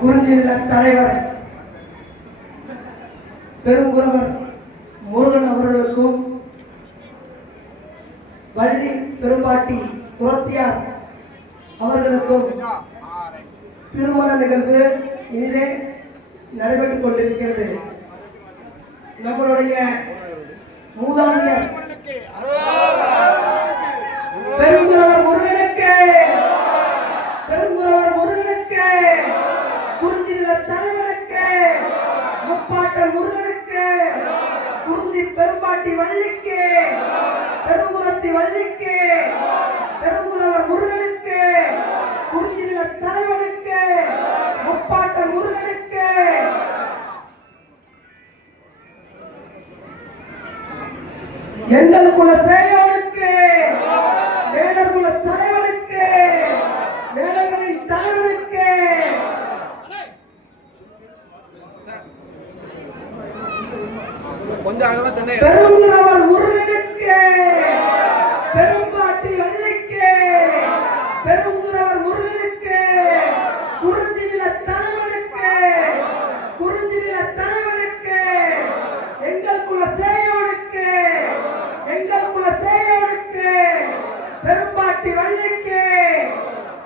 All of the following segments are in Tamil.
குறிஞ்சிநில தலைவர் பெருங்குறவர் முருகன் அவர்களுக்கும் வள்ளி பெரும்பாட்டி குரத்தியார் அவர்களுக்கும் திருமண நிகழ்வு இனிதே நடைபெற்றுக் கொண்டிருக்கிறது. நம்மளுடைய மூதாதையர் பெருங்குறவர் முருகனுக்கு, பெருங்குறவர் முருகனுக்கு, குறிஞ்சிநில தலைவனுக்கு, முப்பாட்டன் முருகனுக்கு, குறிஞ்சி பெரும்பாட்டி வள்ளிக்கு, பெருங்குறத்தி வள்ளிக்கு, பெருங்குறவர் முருகனுக்கு, குறிஞ்சிநில தலைவனுக்கு, முப்பாட்டன் முருகனுக்கு, எங்கள் குல சேயோனுக்கு, வேடர் குல தலைவனுக்கு, வேடர்களின் தலைவனுக்கு, பெருங்குறவர் முருகனுக்கு, பெரும்பாட்டி வள்ளிக்கு, பெருங்குறவர் முருகனுக்கு, குறிஞ்சிநில தலைவனுக்கு, குறிஞ்சிநில தலைவனுக்கு, எங்கள் குல சேயோனுக்கு, எங்கள் குல சேயோனுக்கு, பெரும்பாட்டி வள்ளிக்கு,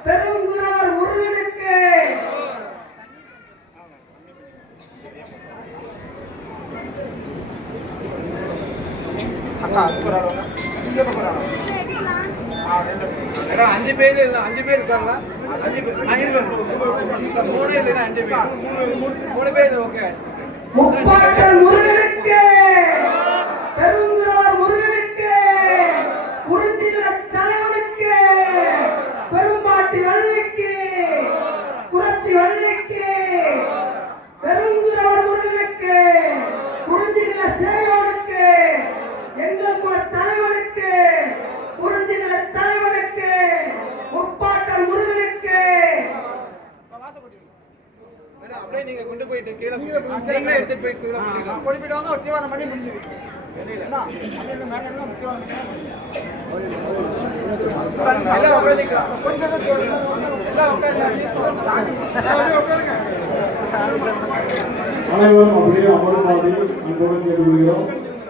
பெருங்குறவர் முருகனுக்கு, அஞ்சு பேர் இல்ல, அஞ்சு பேர் இருக்காங்களா? அஞ்சு பேர் மூணு இல்லைன்னா அஞ்சு பேர், மூணு பேர் ஓகே. முப்பாட்டன் முருகனுக்கு, பெருங்குறவர் முருகனுக்கு, குறிஞ்சிநில தலைவனுக்கு, பெரும்பாட்டி வள்ளிக்கு, குரத்தி வள்ளிக்கு, பெருங்குறவர் முருகனுக்கு, குறிஞ்சிநில சேயோனுக்கு, எங்கள் குல தலைவனுக்கு, குறிஞ்சிநில தலைவனுக்கு, முப்பாட்டன் முருகனுக்கு. அப்படியே நீங்க கொண்டு போயிட்டு கீழே நீங்களே எடுத்துட்டு போயிட்டு போயிட்டு வாங்க. ஒரு தீவான பண்ணி முடிஞ்சது. அனைவரும் அப்படியே அமருமாறு அன்போடு கேட்டுக்கொள்கிறோம்.